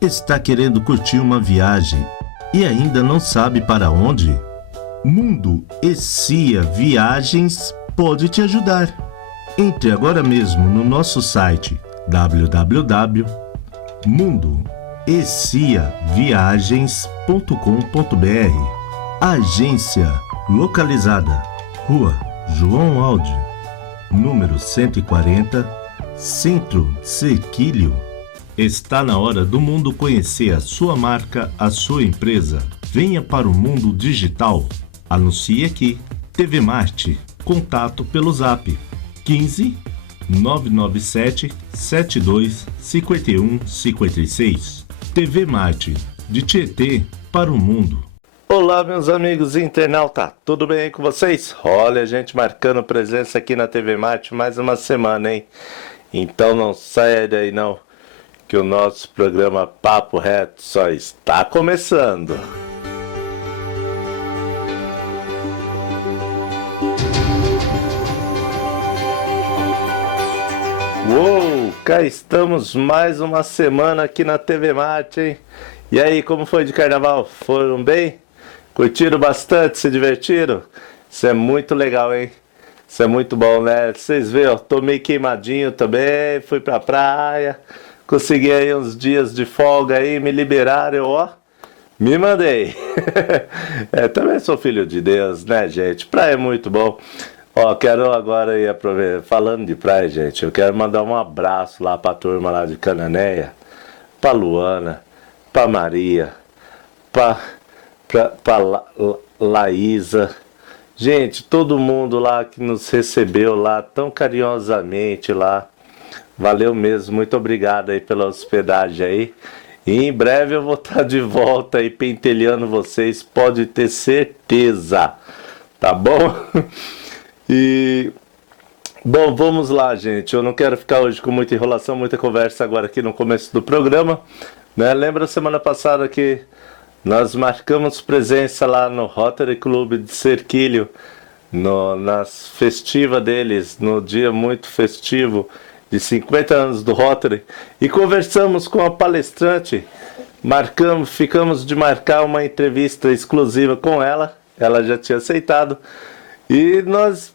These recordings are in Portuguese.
Está querendo curtir uma viagem e ainda não sabe para onde? Mundo Essia Viagens pode te ajudar. Entre agora mesmo no nosso site www.mundoessiaviagens.com.br. Agência localizada Rua João Aldi, número 140, Centro Cerquilho. Está na hora do mundo conhecer a sua marca, a sua empresa. Venha para o mundo digital. Anuncie aqui. TV Marte. Contato pelo Zap 15 997 72 51 56. TV Marte, de Tietê para o mundo. Olá, meus amigos internautas, tudo bem aí com vocês? Olha, a gente marcando presença aqui na TV Marte mais uma semana, hein? Então não saia daí não, que o nosso programa Papo Reto só está começando. Uou, cá estamos mais uma semana aqui na TV Marte, hein? E aí, como foi de carnaval? Foram bem? Curtiram bastante? Se divertiram? Isso é muito legal, hein? Isso é muito bom, né? Vocês veem, ó, tô meio queimadinho também, fui pra praia, consegui aí uns dias de folga aí, me liberaram, ó, me mandei. Também sou filho de Deus, né, gente? Praia é muito bom. Ó, quero agora aí aproveitar, falando de praia, gente, eu quero mandar um abraço lá pra turma lá de Cananéia, pra Luana, pra Maria, pra Laísa. Gente, todo mundo lá que nos recebeu lá tão carinhosamente lá. Valeu mesmo, muito obrigado aí pela hospedagem aí. E em breve eu vou estar de volta aí pentelhando vocês, pode ter certeza. Tá bom? E bom, vamos lá, gente. Eu não quero ficar hoje com muita enrolação, muita conversa agora aqui no começo do programa, né? Lembra semana passada que nós marcamos presença lá no Rotary Club de Cerquilho, nas festivas deles, no dia muito festivo de 50 anos do Rotary, e conversamos com a palestrante, ficamos de marcar uma entrevista exclusiva com ela já tinha aceitado, e nós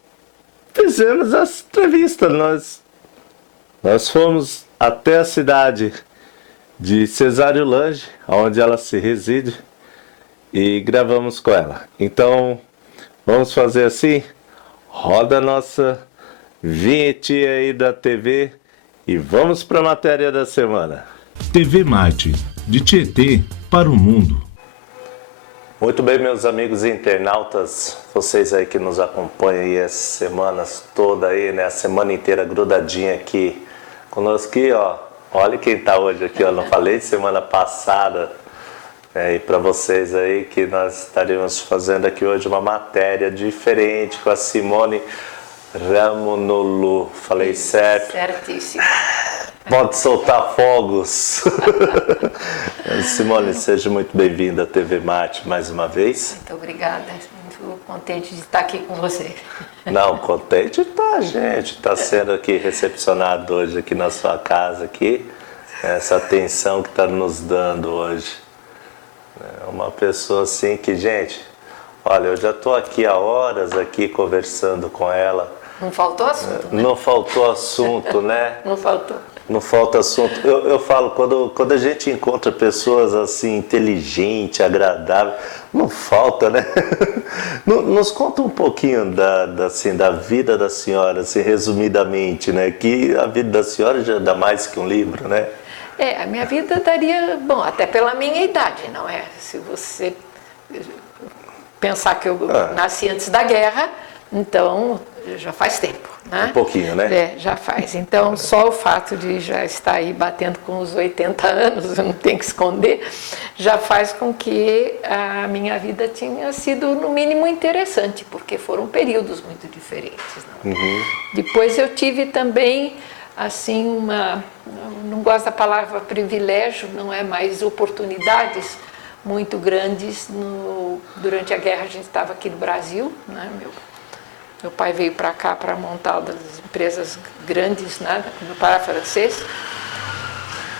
fizemos essa entrevista, nós fomos até a cidade de Cesário Lange, onde ela se reside, e gravamos com ela. Então, vamos fazer assim, roda a nossa vinhetinha aí da TV e vamos para a matéria da semana. TV Marte, de Tietê para o mundo. Muito bem, meus amigos internautas, vocês aí que nos acompanham aí as semanas todas aí, né, a semana inteira grudadinha aqui conosco aqui, ó. Olha quem tá hoje aqui, ó, não falei de semana passada, e para vocês aí que nós estaríamos fazendo aqui hoje uma matéria diferente com a Simone Ramonolu. Falei certo? Certíssimo. Pode soltar fogos. Simone, seja muito bem-vinda à TV Marte mais uma vez. Muito obrigada, muito contente de estar aqui com você. Não, contente tá, gente. Está sendo aqui recepcionado hoje aqui na sua casa aqui. Essa atenção que está nos dando hoje. É uma pessoa assim que, gente, olha, eu já estou aqui há horas aqui conversando com ela. Não faltou assunto, né? Não faltou assunto, né? Não faltou. Não falta assunto. Eu falo, quando a gente encontra pessoas assim, inteligentes, agradáveis, não falta, né? Nos conta um pouquinho da vida da senhora, assim, resumidamente, né? Que a vida da senhora já dá mais que um livro, né? A minha vida daria, bom, até pela minha idade, não é? Se você pensar que eu nasci antes da guerra, então já faz tempo, né? Um pouquinho, né? Já faz. Então, só o fato de já estar aí batendo com os 80 anos, eu não tenho que esconder, já faz com que a minha vida tinha sido, no mínimo, interessante, porque foram períodos muito diferentes. Não? Uhum. Depois eu tive também, assim, não gosto da palavra privilégio, não é mais oportunidades, muito grandes. Durante a guerra a gente estava aqui no Brasil, né? Meu pai veio para cá para montar uma das empresas grandes, né, no Pará francês.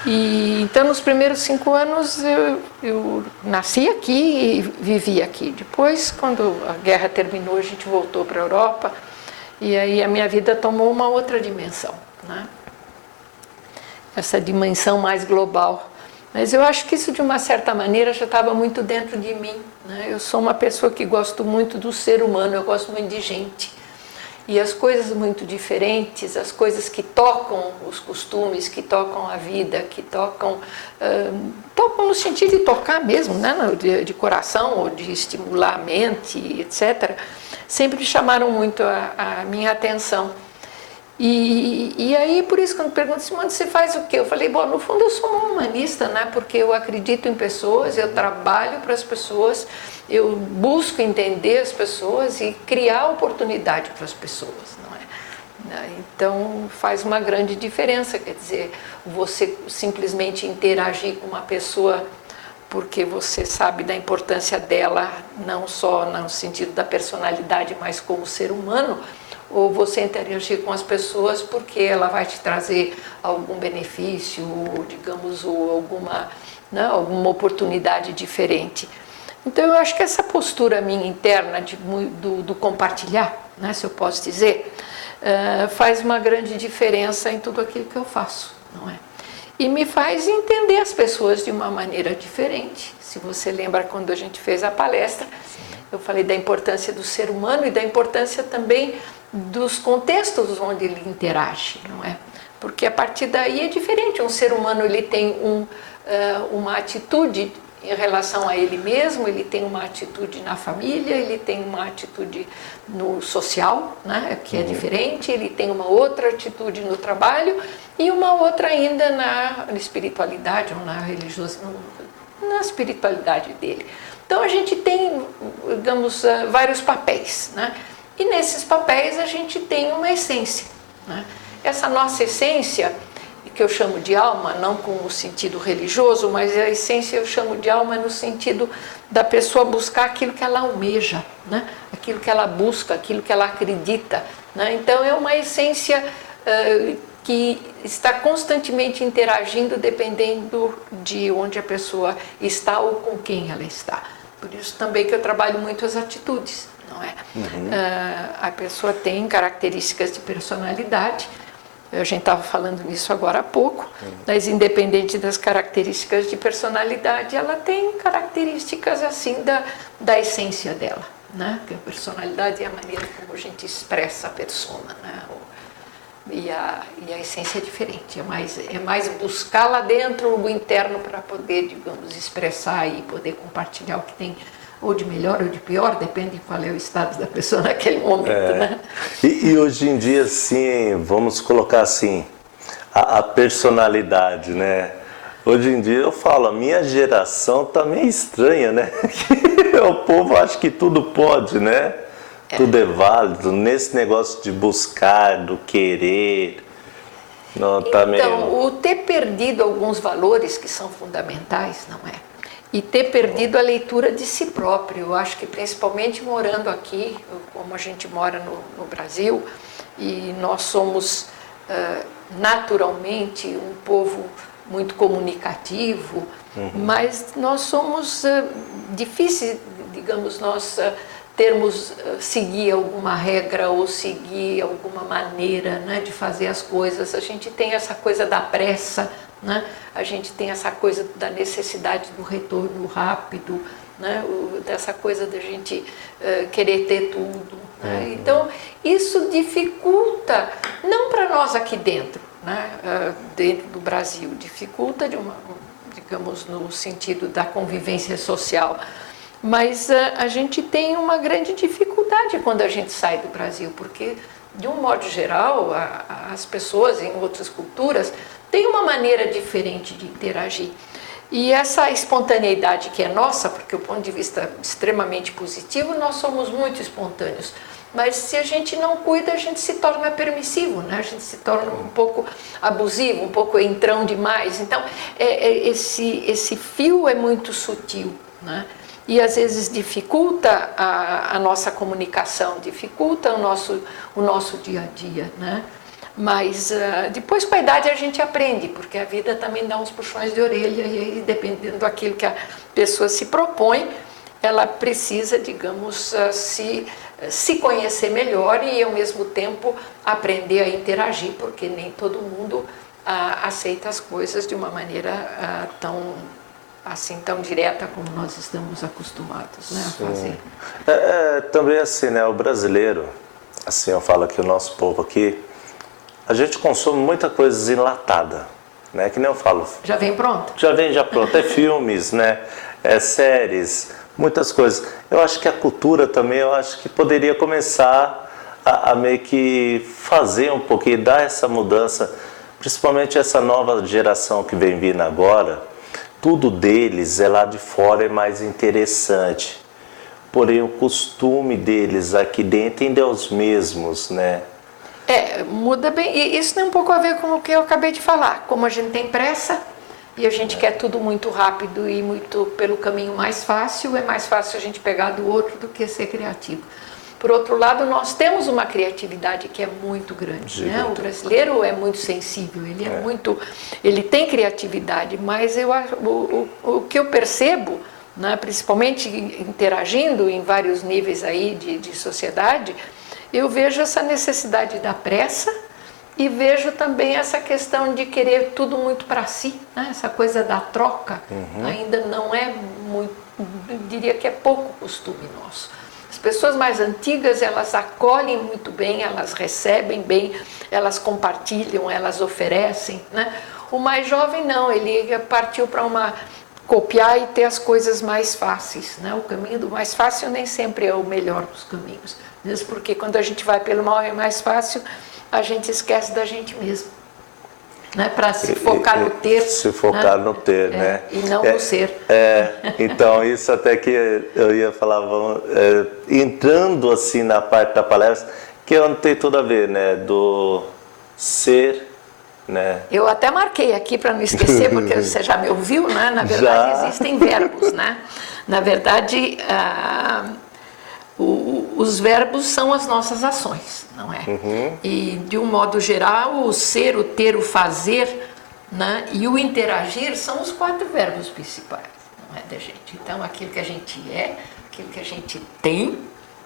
E então nos primeiros 5 anos eu nasci aqui e vivi aqui. Depois, quando a guerra terminou, a gente voltou para a Europa e aí a minha vida tomou uma outra dimensão, né? Essa dimensão mais global. Mas eu acho que isso, de uma certa maneira, já estava muito dentro de mim, né? Eu sou uma pessoa que gosto muito do ser humano, eu gosto muito de gente. E as coisas muito diferentes, as coisas que tocam os costumes, que tocam a vida, que tocam no sentido de tocar mesmo, né? De coração, ou de estimular a mente, etc., sempre chamaram muito a minha atenção. E aí, por isso, quando perguntam, Simone, você faz o quê? Eu falei, bom, no fundo eu sou uma humanista, né? Porque eu acredito em pessoas, eu trabalho para as pessoas, eu busco entender as pessoas e criar oportunidade para as pessoas, não é? Então, faz uma grande diferença, quer dizer, você simplesmente interagir com uma pessoa porque você sabe da importância dela, não só no sentido da personalidade, mas como ser humano, ou você interagir com as pessoas porque ela vai te trazer algum benefício, ou, digamos, ou alguma oportunidade diferente. Então, eu acho que essa postura minha interna do compartilhar, né, se eu posso dizer, faz uma grande diferença em tudo aquilo que eu faço, não é? E me faz entender as pessoas de uma maneira diferente. Se você lembra, quando a gente fez a palestra, eu falei da importância do ser humano e da importância também dos contextos onde ele interage, não é? Porque a partir daí é diferente. Um ser humano, ele tem uma atitude em relação a ele mesmo, ele tem uma atitude na família, ele tem uma atitude no social, né, que é diferente, ele tem uma outra atitude no trabalho e uma outra ainda na espiritualidade ou na religiosidade, na espiritualidade dele. Então a gente tem, digamos, vários papéis, né? E nesses papéis a gente tem uma essência, né? Essa nossa essência, que eu chamo de alma, não com o sentido religioso, mas a essência eu chamo de alma no sentido da pessoa buscar aquilo que ela almeja, né? Aquilo que ela busca, aquilo que ela acredita, né? Então é uma essência que está constantemente interagindo dependendo de onde a pessoa está ou com quem ela está. Por isso também que eu trabalho muito as atitudes, não é? A pessoa tem características de personalidade. A gente estava falando nisso agora há pouco, mas independente das características de personalidade, ela tem características assim da essência dela, né? Que a personalidade é a maneira como a gente expressa a persona, né? E a essência é diferente, é mais buscar lá dentro o interno para poder, digamos, expressar e poder compartilhar o que tem, ou de melhor ou de pior, depende de qual é o estado da pessoa naquele momento, né? E hoje em dia, assim, vamos colocar assim, a personalidade, né? Hoje em dia eu falo, a minha geração tá meio estranha, né? O povo acha que tudo pode, né? Tudo é válido, nesse negócio de buscar, do querer. Não, tá então, o ter perdido alguns valores que são fundamentais, não é? E ter perdido a leitura de si próprio. Eu acho que principalmente morando aqui, como a gente mora no Brasil, e nós somos naturalmente um povo muito comunicativo, mas nós somos difíceis, digamos, nós seguir alguma regra ou seguir alguma maneira, né, de fazer as coisas. A gente tem essa coisa da pressa, né? A gente tem essa coisa da necessidade do retorno rápido, né? Dessa coisa da gente querer ter tudo, né? Então, isso dificulta, não para nós aqui dentro, né? Dentro do Brasil, dificulta digamos, no sentido da convivência social, mas a gente tem uma grande dificuldade quando a gente sai do Brasil, porque, de um modo geral, as pessoas em outras culturas têm uma maneira diferente de interagir. E essa espontaneidade que é nossa, porque, do ponto de vista extremamente positivo, nós somos muito espontâneos. Mas se a gente não cuida, a gente se torna permissivo, né? A gente se torna um pouco abusivo, um pouco entrão demais. Então, esse fio é muito sutil, né? E às vezes dificulta a nossa comunicação, dificulta o nosso dia a dia, né? Mas depois com a idade a gente aprende, porque a vida também dá uns puxões de orelha e aí, dependendo daquilo que a pessoa se propõe, ela precisa, digamos, se conhecer melhor e ao mesmo tempo aprender a interagir, porque nem todo mundo aceita as coisas de uma maneira tão direta como nós estamos acostumados, né, a fazer. Também assim, né, o brasileiro, assim eu falo que o nosso povo aqui, a gente consome muita coisa enlatada, né, que nem eu falo. Já vem pronto? Já vem pronto, é filmes, né, séries, muitas coisas. Eu acho que a cultura também, eu acho que poderia começar a meio que fazer um pouquinho, dar essa mudança, principalmente essa nova geração que vem vindo agora. Tudo deles é lá de fora, é mais interessante. Porém, o costume deles aqui dentro ainda é os mesmos, né? Muda bem. E isso tem um pouco a ver com o que eu acabei de falar. Como a gente tem pressa e a gente quer tudo muito rápido e muito pelo caminho mais fácil, é mais fácil a gente pegar do outro do que ser criativo. Por outro lado, nós temos uma criatividade que é muito grande, né? O brasileiro é muito sensível, ele tem criatividade, mas o que eu percebo, né, principalmente interagindo em vários níveis aí de sociedade, eu vejo essa necessidade da pressa e vejo também essa questão de querer tudo muito para si, né? Essa coisa da troca ainda não é muito, eu diria que é pouco costume nosso. As pessoas mais antigas, elas acolhem muito bem, elas recebem bem, elas compartilham, elas oferecem, né? O mais jovem não, ele partiu para copiar e ter as coisas mais fáceis, né? O caminho do mais fácil nem sempre é o melhor dos caminhos, mesmo porque quando a gente vai pelo mais fácil, a gente esquece da gente mesmo, né? Para se focar no ter. Se focar, né? No ter, né? E não no ser. Então, isso até que eu ia falar, entrando assim na parte da palestra, que não tem tudo a ver, né? Do ser, né? Eu até marquei aqui para não esquecer, porque você já me ouviu, né? Na verdade, existem verbos, né? Na verdade, os verbos são as nossas ações, não é? E, de um modo geral, o ser, o ter, o fazer, né, e o interagir são os 4 verbos principais, não é, da gente. Então, aquilo que a gente é, aquilo que a gente tem,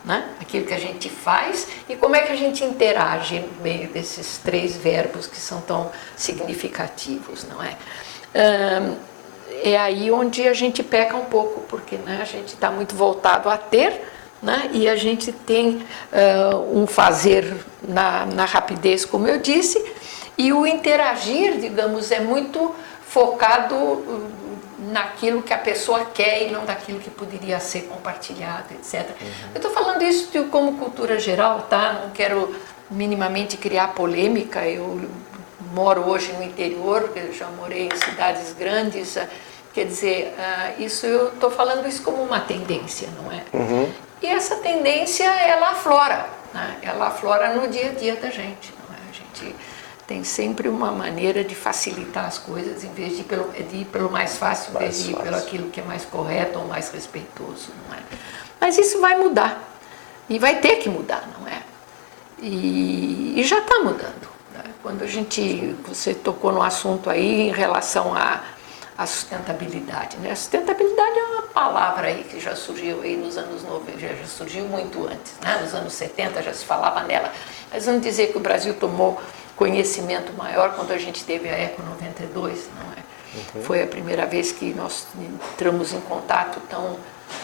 né, aquilo que a gente faz e como é que a gente interage no meio desses 3 verbos que são tão significativos, não é? É aí onde a gente peca um pouco, porque, né, a gente está muito voltado a ter, né? E a gente tem um fazer na rapidez, como eu disse, e o interagir, digamos, é muito focado naquilo que a pessoa quer e não daquilo que poderia ser compartilhado, etc. Eu estou falando isso como cultura geral, tá? Não quero minimamente criar polêmica. Eu moro hoje no interior, eu já morei em cidades grandes, quer dizer, eu estou falando isso como uma tendência, não é? E essa tendência, ela aflora, né? Ela aflora no dia a dia da gente, não é? A gente tem sempre uma maneira de facilitar as coisas, em vez de ir pelo mais fácil, em vez de ir pelo aquilo que é mais correto ou mais respeitoso, não é? Mas isso vai mudar, e vai ter que mudar, não é? E já está mudando, né? Quando você tocou no assunto aí em relação à sustentabilidade, né? A sustentabilidade é uma palavra aí que já surgiu aí nos anos 90, já surgiu muito antes, né? Nos anos 70 já se falava nela, mas vamos dizer que o Brasil tomou conhecimento maior quando a gente teve a Eco 92, não é? Foi a primeira vez que nós entramos em contato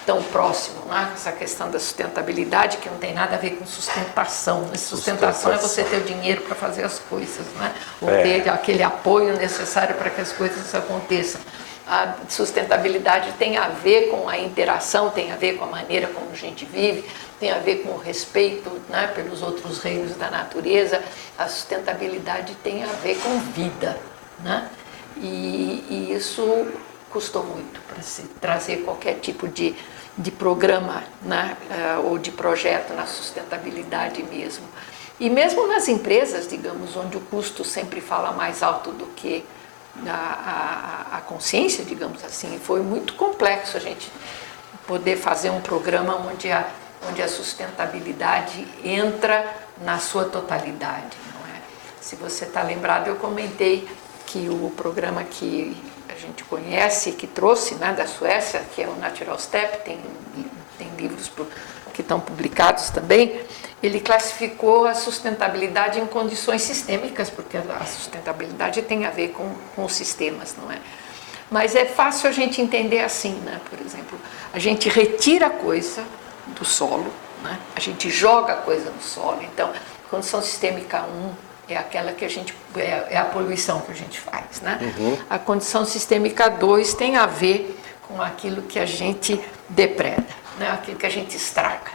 tão próximo, né? Essa questão da sustentabilidade, que não tem nada a ver com sustentação, né? Sustentação é você ter o dinheiro para fazer as coisas, né? Ou ter aquele apoio necessário para que as coisas aconteçam. A sustentabilidade tem a ver com a interação, tem a ver com a maneira como a gente vive, tem a ver com o respeito, né, pelos outros reinos da natureza. A sustentabilidade tem a ver com vida, né? E isso custou muito para se trazer qualquer tipo de programa, né, ou de projeto na sustentabilidade mesmo. E mesmo nas empresas, digamos, onde o custo sempre fala mais alto do que a consciência, digamos assim, foi muito complexo a gente poder fazer um programa onde a sustentabilidade entra na sua totalidade, não é? Se você está lembrado, eu comentei que o programa que a gente conhece, que trouxe, né, da Suécia, que é o Natural Step, tem livros que estão publicados também, ele classificou a sustentabilidade em condições sistêmicas, porque a sustentabilidade tem a ver com os sistemas, não é? Mas é fácil a gente entender assim, né? Por exemplo, a gente retira a coisa do solo, né? A gente joga a coisa no solo. Então, condição sistêmica 1 é aquela que a gente é a poluição que a gente faz, né? A condição sistêmica 2 tem a ver com aquilo que a gente depreda, né? Aquilo que a gente estraga,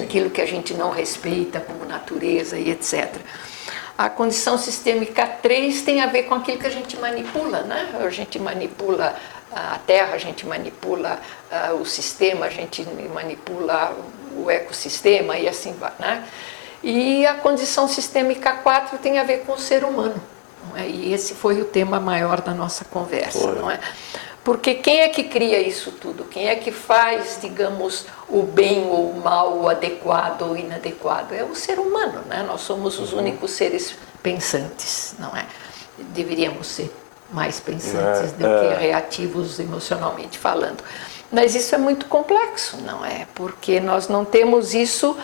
aquilo que a gente não respeita como natureza e etc. A condição sistêmica 3 tem a ver com aquilo que a gente manipula, né? A gente manipula a terra, a gente manipula o sistema, a gente manipula o ecossistema e assim vai, né? E a condição sistêmica 4 tem a ver com o ser humano, não é? E esse foi o tema maior da nossa conversa, não é? Porque quem é que cria isso tudo? Quem é que faz, digamos, o bem ou o mal, o adequado ou inadequado? É o ser humano, né? Nós somos os únicos seres pensantes, não é? Deveríamos ser mais pensantes do que reativos emocionalmente falando. Mas isso é muito complexo, não é? Porque nós não temos isso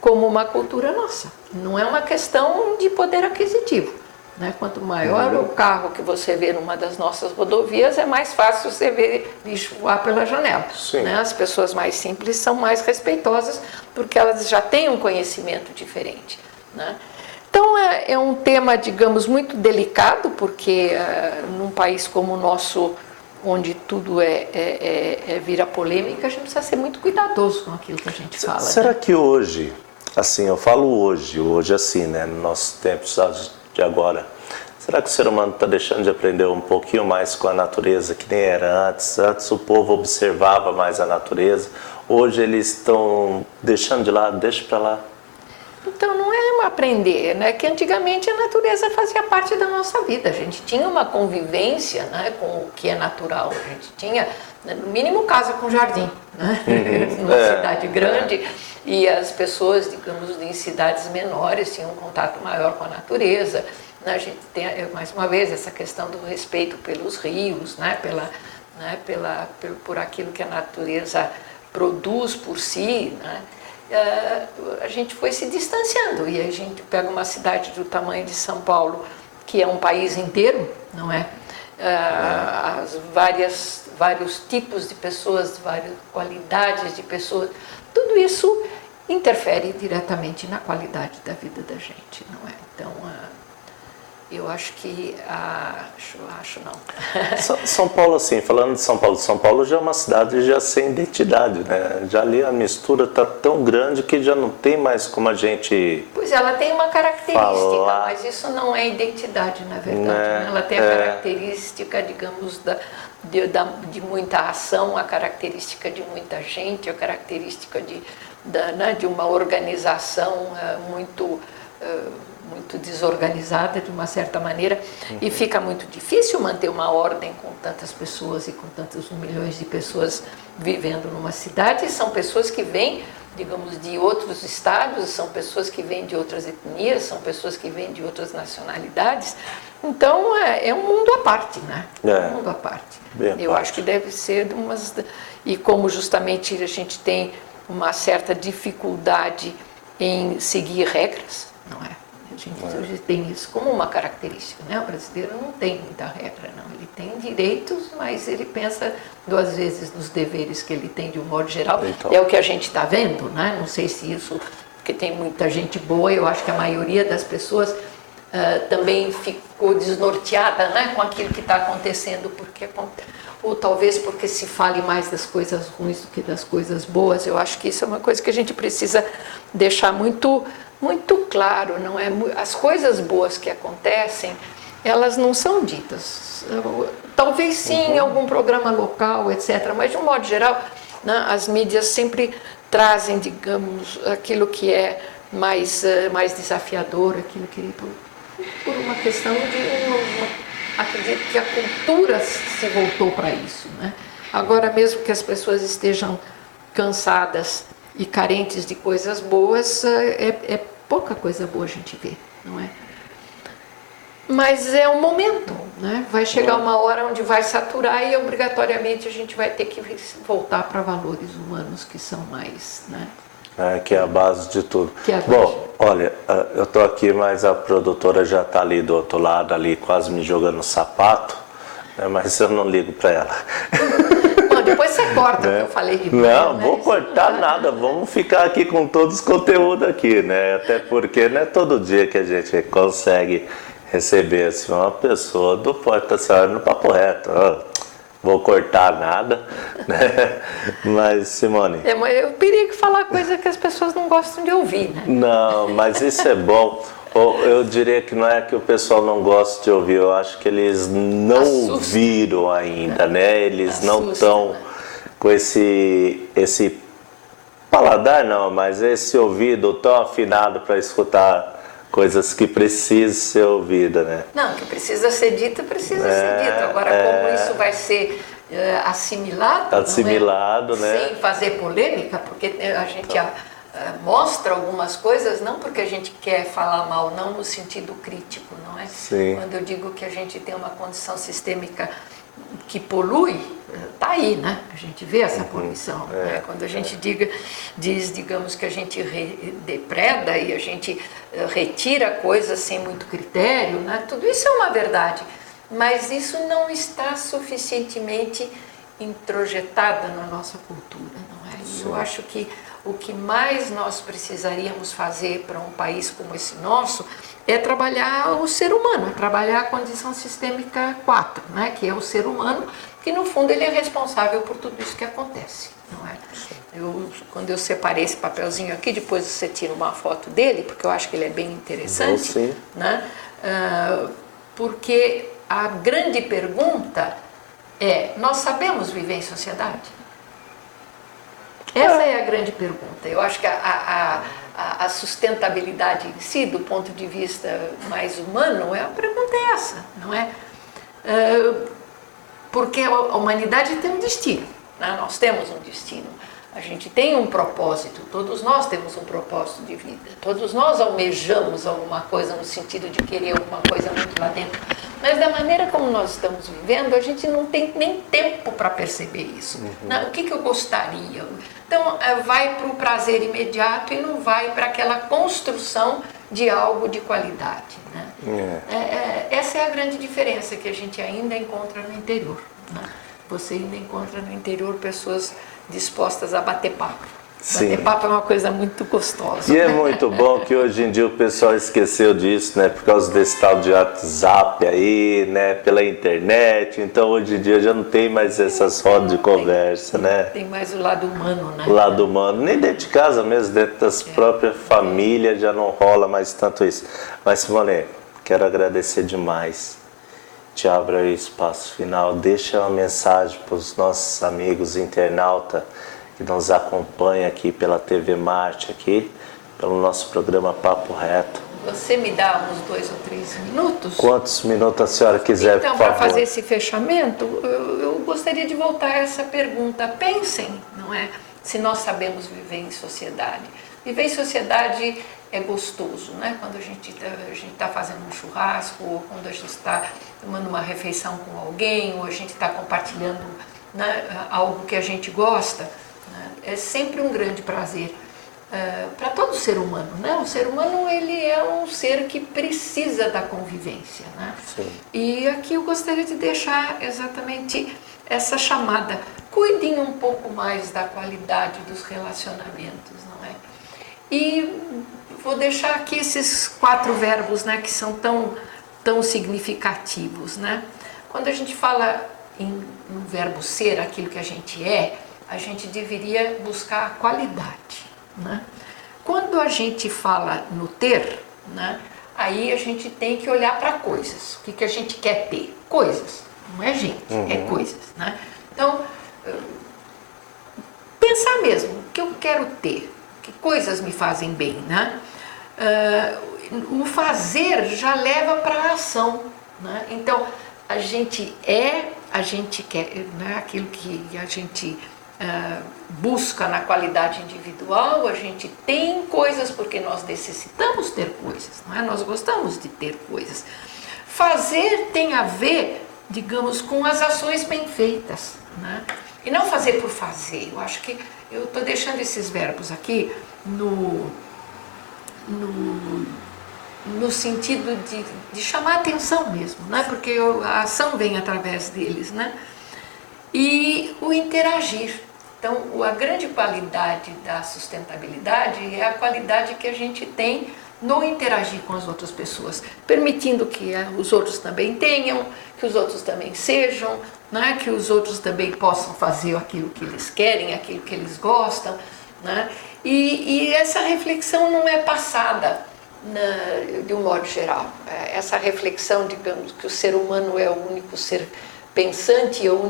como uma cultura nossa. Não é uma questão de poder aquisitivo, né? Quanto maior o carro que você vê numa das nossas rodovias, é mais fácil você ver lixo voar pela janela, né? As pessoas mais simples são mais respeitosas porque elas já têm um conhecimento diferente, né? Então é um tema, digamos, muito delicado, porque num país como o nosso, onde tudo vira polêmica, a gente precisa ser muito cuidadoso com aquilo que a gente fala. Será, né? que hoje, assim, eu falo hoje assim, né, nos nossos tempos de agora, será que o ser humano está deixando de aprender um pouquinho mais com a natureza, que nem era antes? Antes o povo observava mais a natureza, hoje eles estão deixando de lado, deixa para lá. Então não é aprender, né? Que antigamente a natureza fazia parte da nossa vida. A gente tinha uma convivência, né, com o que é natural. A gente tinha, no mínimo, casa com jardim, né? Numa cidade grande, e as pessoas, digamos, em cidades menores tinham um contato maior com a natureza. Né? A gente tem, mais uma vez, essa questão do respeito pelos rios, né? Por aquilo que a natureza produz por si, né? A gente foi se distanciando, e a gente pega uma cidade do tamanho de São Paulo, que é um país inteiro, não é? Vários tipos de pessoas, várias qualidades de pessoas, tudo isso interfere diretamente na qualidade da vida da gente, não é? Então, eu acho que... Acho não. São Paulo, assim, falando de São Paulo já é uma cidade já sem identidade, né? Já ali a mistura está tão grande que já não tem mais como a gente... Pois ela tem uma característica, falar. Mas isso não é identidade, na verdade. Né? Ela tem a característica, digamos, de muita ação, a característica de muita gente, a característica de uma organização muito desorganizada de uma certa maneira, e fica muito difícil manter uma ordem com tantas pessoas e com tantos milhões de pessoas vivendo numa cidade. São pessoas que vêm, digamos, de outros estados, são pessoas que vêm de outras etnias, são pessoas que vêm de outras nacionalidades. Então é um mundo à parte, né? Um mundo à parte. Eu acho que deve ser e como justamente a gente tem uma certa dificuldade em seguir regras, não é? A gente hoje tem isso como uma característica, né? O brasileiro não tem muita regra, não. Ele tem direitos, mas ele pensa 2 vezes nos deveres que ele tem de um modo geral. Então, é o que a gente está vendo, né? Não sei se isso, porque tem muita gente boa, eu acho que a maioria das pessoas também ficou desnorteada, né, com aquilo que está acontecendo, ou talvez porque se fale mais das coisas ruins do que das coisas boas. Eu acho que isso é uma coisa que a gente precisa deixar muito claro, não é? As coisas boas que acontecem, elas não são ditas. Talvez sim em algum programa local, etc., mas de um modo geral, né, as mídias sempre trazem, digamos, aquilo que é mais desafiador, aquilo que por uma questão acredito que a cultura se voltou para isso, né? Agora, mesmo que as pessoas estejam cansadas e carentes de coisas boas, é pouca coisa boa a gente vê, não é? Mas é um momento, né? Vai chegar uma hora onde vai saturar e obrigatoriamente a gente vai ter que voltar para valores humanos que são mais, né? Que é a base de tudo. Que é a base. Bom, olha, eu tô aqui, mas a produtora já tá ali do outro lado, ali quase me jogando sapato, né? Mas eu não ligo para ela. Bom, depois você corta o que eu falei de Não, né? vou cortar nada, vamos ficar aqui com todos os conteúdos aqui, né? Até porque não é todo dia que a gente consegue receber assim, uma pessoa do Porta Senhora no Papo Reto. Vou cortar nada, né? Mas, Simone... Mas eu perigo falar coisa que as pessoas não gostam de ouvir, né? Não, mas isso é bom. Eu diria que não é que o pessoal não gosta de ouvir, eu acho que eles não ouviram ainda, né? Eles não estão com esse paladar, não, mas esse ouvido tão afinado para escutar coisas que precisam ser ouvidas, né? Não, que precisa ser dito, precisa ser dito. Agora, como isso vai ser assimilado, assimilado, não é? Né? Sem fazer polêmica, porque a gente mostra algumas coisas, não porque a gente quer falar mal, não no sentido crítico, não é? Sim. Quando eu digo que a gente tem uma condição sistêmica que polui, está aí, né? A gente vê essa poluição. Né? Quando a gente diz, digamos, que a gente depreda e a gente retira coisas sem muito critério, né? Tudo isso é uma verdade, mas isso não está suficientemente introjetado na nossa cultura, não é? E eu acho que o que mais nós precisaríamos fazer para um país como esse nosso é trabalhar o ser humano, é trabalhar a condição sistêmica 4, né? Que é o ser humano, que no fundo ele é responsável por tudo isso que acontece, não é? Quando eu separei esse papelzinho aqui, depois você tira uma foto dele, porque eu acho que ele é bem interessante, né? Porque a grande pergunta é, nós sabemos viver em sociedade? Essa é a grande pergunta. Eu acho que a sustentabilidade em si, do ponto de vista mais humano, a pergunta é essa, não é? Porque a humanidade tem um destino, né? Nós temos um destino, a gente tem um propósito, todos nós temos um propósito de vida, todos nós almejamos alguma coisa no sentido de querer alguma coisa muito lá dentro, mas da maneira como nós estamos vivendo, a gente não tem nem tempo para perceber isso. O que eu gostaria? Então, vai para o prazer imediato e não vai para aquela construção de algo de qualidade, né? Essa é a grande diferença que a gente ainda encontra no interior, né? Você ainda encontra no interior pessoas dispostas a bater papo. Sim. Bater papo é uma coisa muito gostosa. E é muito bom que hoje em dia o pessoal esqueceu disso, né? Por causa desse tal de WhatsApp aí, né? Pela internet. Então hoje em dia já não tem mais essas rodas de conversa, né? Tem mais o lado humano, né? O lado humano. Nem dentro de casa mesmo, dentro das próprias famílias já não rola mais tanto isso. Mas, Simone, quero agradecer demais. Te abro aí o espaço final. Deixa uma mensagem para os nossos amigos internautas que nos acompanha aqui pela TV Marte, aqui, pelo nosso programa Papo Reto. Você me dá uns 2 ou 3 minutos? Quantos minutos a senhora quiser, então, por favor. para fazer esse fechamento, eu gostaria de voltar a essa pergunta. Pensem, não é? Se nós sabemos viver em sociedade. Viver em sociedade é gostoso, né? Quando a gente está fazendo um churrasco, ou quando a gente está tomando uma refeição com alguém, ou a gente está compartilhando, né, algo que a gente gosta. É sempre um grande prazer para todo ser humano, né? O ser humano, ele é um ser que precisa da convivência, né? Sim. E aqui eu gostaria de deixar exatamente essa chamada. Cuidem um pouco mais da qualidade dos relacionamentos, não é? E vou deixar aqui esses 4 verbos, né, que são tão significativos, né? Quando a gente fala no verbo ser, aquilo que a gente é, a gente deveria buscar a qualidade, né? Quando a gente fala no ter, né, aí a gente tem que olhar para coisas. O que a gente quer ter? Coisas, não é gente, é coisas, né? Então, pensar mesmo, o que eu quero ter? Que coisas me fazem bem, né? O fazer já leva para a ação, né? Então, a gente a gente quer, né, aquilo que a gente busca na qualidade individual, a gente tem coisas porque nós necessitamos ter coisas, não é? Nós gostamos de ter coisas. Fazer tem a ver, digamos, com as ações bem feitas, né? E não fazer por fazer. Eu acho que eu estou deixando esses verbos aqui no sentido de chamar a atenção mesmo, né? Porque a ação vem através deles, né? E o interagir. Então, a grande qualidade da sustentabilidade é a qualidade que a gente tem no interagir com as outras pessoas, permitindo que os outros também tenham, que os outros também sejam, né? Que os outros também possam fazer aquilo que eles querem, aquilo que eles gostam, né? E essa reflexão não é passada de um modo geral. Essa reflexão, digamos, que o ser humano é o único ser pensante, é o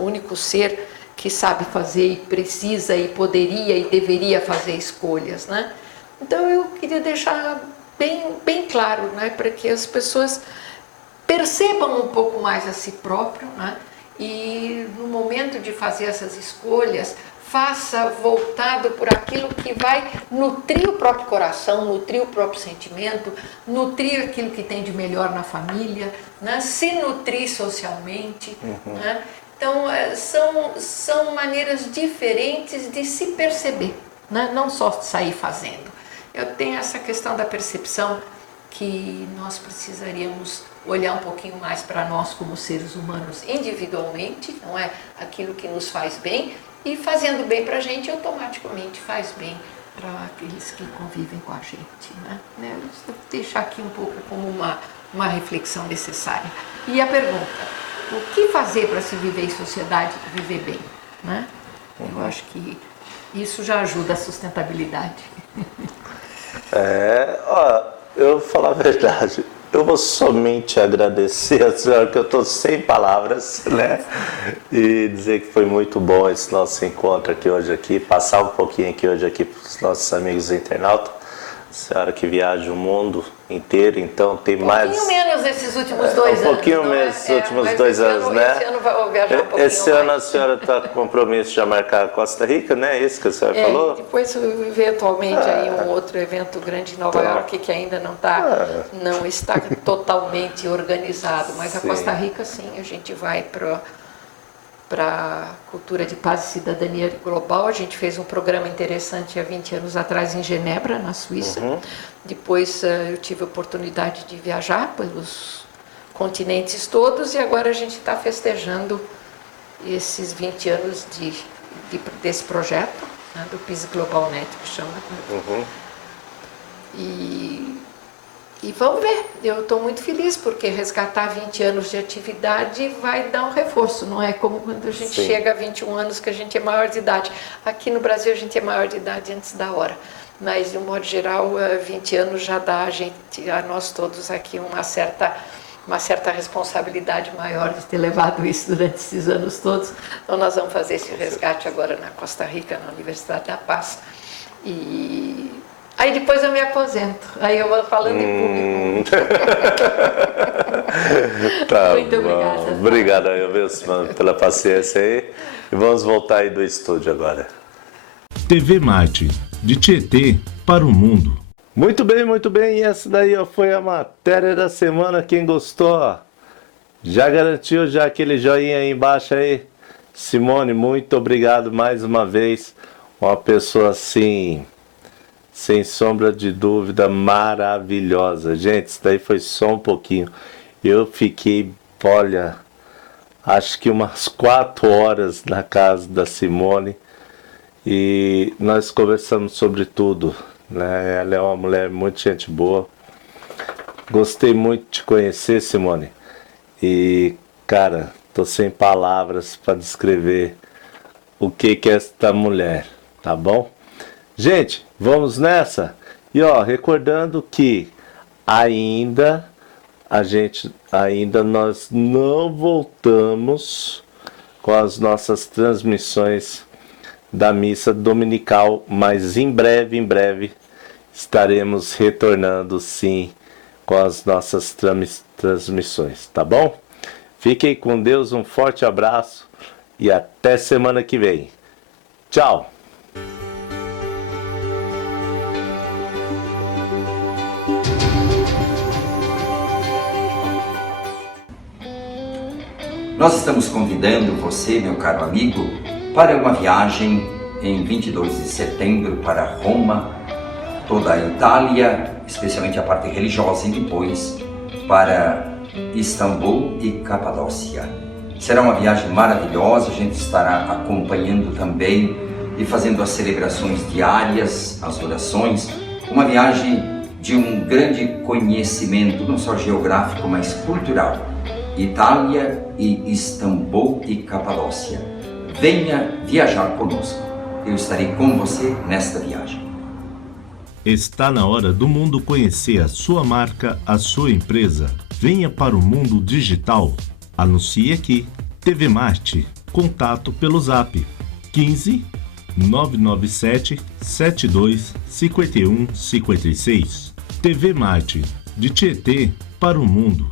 único ser que sabe fazer e precisa e poderia e deveria fazer escolhas, né? Então eu queria deixar bem claro, né, para que as pessoas percebam um pouco mais a si próprio, né? E no momento de fazer essas escolhas, faça voltado por aquilo que vai nutrir o próprio coração, nutrir o próprio sentimento, nutrir aquilo que tem de melhor na família, né? Se nutrir socialmente, né? Então, são maneiras diferentes de se perceber, né? Não só sair fazendo. Eu tenho essa questão da percepção que nós precisaríamos olhar um pouquinho mais para nós como seres humanos individualmente, não é? Aquilo que nos faz bem, e fazendo bem para a gente, automaticamente faz bem para aqueles que convivem com a gente, né? Eu vou deixar aqui um pouco como uma reflexão necessária. E a pergunta: o que fazer para se viver em sociedade e viver bem, né? Eu acho que isso já ajuda a sustentabilidade. Eu vou falar a verdade. Eu vou somente agradecer a senhora, que eu estou sem palavras, né? E dizer que foi muito bom esse nosso encontro aqui hoje, passar um pouquinho aqui hoje aqui para os nossos amigos internautas. A senhora que viaja o mundo inteiro, então tem mais... Um pouquinho menos esses últimos 2 anos. Um pouquinho menos esses últimos 2 anos, né? Esse ano vai viajar um pouquinho Esse ano mais. a senhora está com compromisso de já marcar a Costa Rica, né? É isso que a senhora falou? Depois, eventualmente, aí um outro evento grande em Nova York, que ainda não está totalmente organizado. Mas a Costa Rica, sim, a gente vai para cultura de paz e cidadania global. A gente fez um programa interessante há 20 anos atrás em Genebra, na Suíça. Depois eu tive a oportunidade de viajar pelos continentes todos, e agora a gente está festejando esses 20 anos desse projeto, né, do Peace Global Net, que chama. E vamos ver, eu estou muito feliz, porque resgatar 20 anos de atividade vai dar um reforço, não é como quando a gente chega a 21 anos que a gente é maior de idade. Aqui no Brasil a gente é maior de idade antes da hora, mas de um modo geral 20 anos já dá a nós todos aqui uma certa responsabilidade maior de ter levado isso durante esses anos todos. Então nós vamos fazer esse resgate agora na Costa Rica, na Universidade da Paz. E aí depois eu me aposento, aí eu vou falando em público. Tá muito bom. obrigada. Obrigado, pela paciência aí. E vamos voltar aí do estúdio agora. TV Mate, de Tietê para o mundo. Muito bem. E essa daí foi a matéria da semana. Quem gostou, já garantiu já aquele joinha aí embaixo aí. Simone, muito obrigado mais uma vez. Uma pessoa assim, sem sombra de dúvida, maravilhosa. Gente, isso daí foi só um pouquinho. Eu fiquei, olha, acho que umas 4 horas na casa da Simone. E nós conversamos sobre tudo, né? Ela é uma mulher muito gente boa. Gostei muito de te conhecer, Simone. E, cara, tô sem palavras para descrever o que é esta mulher, tá bom? Gente, vamos nessa? E recordando que ainda nós não voltamos com as nossas transmissões da missa dominical, mas em breve estaremos retornando sim com as nossas transmissões, tá bom? Fiquem com Deus, um forte abraço e até semana que vem. Tchau! Nós estamos convidando você, meu caro amigo, para uma viagem em 22 de setembro para Roma, toda a Itália, especialmente a parte religiosa, e depois para Istambul e Capadócia. Será uma viagem maravilhosa, a gente estará acompanhando também e fazendo as celebrações diárias, as orações, uma viagem de um grande conhecimento, não só geográfico, mas cultural. Itália e Istambul e Capadócia. Venha viajar conosco. Eu estarei com você nesta viagem. Está na hora do mundo conhecer a sua marca, a sua empresa. Venha para o mundo digital. Anuncie aqui. TV Marte. Contato pelo Zap 15 997 72 51 56. TV Marte. De Tietê para o mundo.